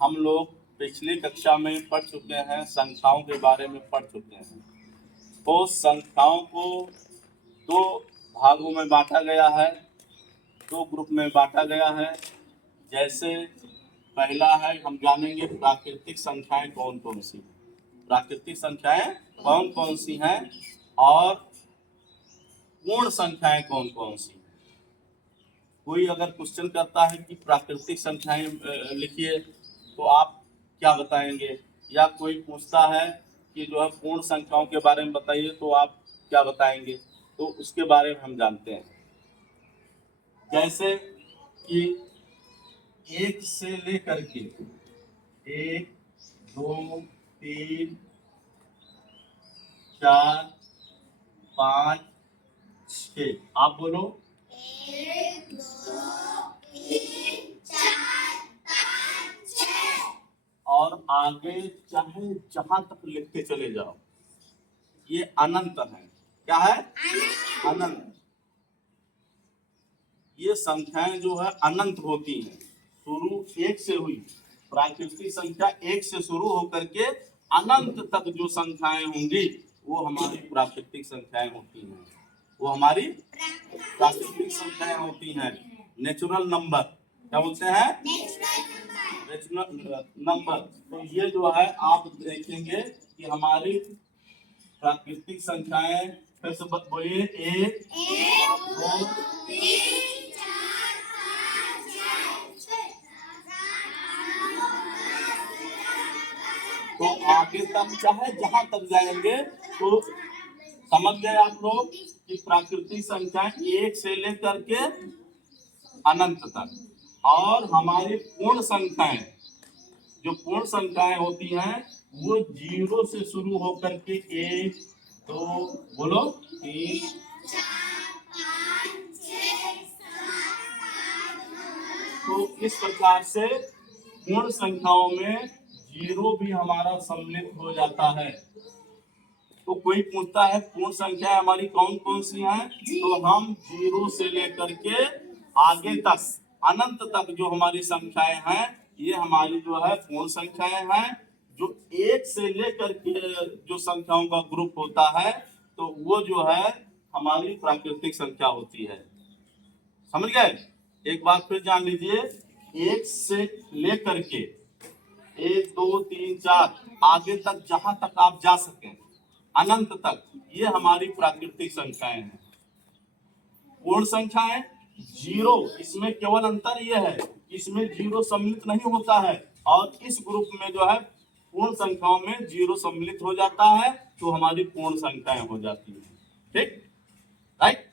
हम लोग पिछली कक्षा में पढ़ चुके हैं, संख्याओं के बारे में पढ़ चुके हैं। तो संख्याओं को दो भागों में बांटा गया है, दो ग्रुप में बांटा गया है। जैसे पहला है, हम जानेंगे प्राकृतिक संख्याएं कौन कौन सी हैं, प्राकृतिक संख्याएं कौन कौन सी हैं और पूर्ण संख्याएं कौन कौन सी हैं। कोई अगर क्वेश्चन करता है कि प्राकृतिक संख्याएं लिखिए तो आप क्या बताएंगे, या कोई पूछता है कि जो है पूर्ण संख्याओं के बारे में बताइए तो आप क्या बताएंगे, तो उसके बारे में हम जानते हैं। जैसे कि 1 से लेकर के 1 2 3 4 5 6, आप बोलो 1 2 3 4 5 6। और आगे चाहे जहां तक लिखते चले जाओ, ये अनंत है। क्या है? अनंत। ये संख्याएं जो है अनंत होती हैं। शुरू 1 से हुई, प्राकृतिक संख्या 1 से शुरू होकर के अनंत तक जो संख्याएं होंगी वो हमारी प्राकृतिक संख्याएं होती हैं, वो हमारी प्राकृतिक संख्याएं होती हैं। नेचुरल नंबर क्या बोलते हैं? Natural number. तो ये जो है आप देखेंगे कि हमारी प्राकृतिक संख्याएं, फिर से बोलिए 1 2 3 4 5 6। तो आगे तक चाहे जहां तक जाएंगे तो समझ गए आप लोग कि प्राकृतिक संख्याएं 1 से लेकर के अनंत तक। और हमारी पूर्ण संख्याएं, जो पूर्ण संख्याएं होती हैं वो 0 से शुरू होकर के 1 2 बोलो 3 तो इस प्रकार से पूर्ण संख्याओं में 0 भी हमारा सम्मिलित हो जाता है। तो कोई पूछता है पूर्ण संख्या हमारी कौन कौन सी हैं, तो हम 0 से लेकर के आगे तक अनंत तक जो हमारी संख्याएं हैं ये हमारी जो है पूर्ण संख्याएं हैं। जो 1 से लेकर के जो संख्याओं का ग्रुप होता है तो वो जो है हमारी प्राकृतिक संख्या होती है। समझ गए? एक बात फिर जान लीजिए, 1 से लेकर के 1 2 3 4 आगे तक जहां तक आप जा सकें अनंत तक, ये हमारी प्राकृतिक संख्याएं हैं। पूर्ण संख्याएं 0, इसमें केवल अंतर यह है इसमें 0 सम्मिलित नहीं होता है, और इस ग्रुप में जो है पूर्ण संख्याओं में 0 सम्मिलित हो जाता है तो हमारी पूर्ण संख्याएं हो जाती है। ठीक, राइट।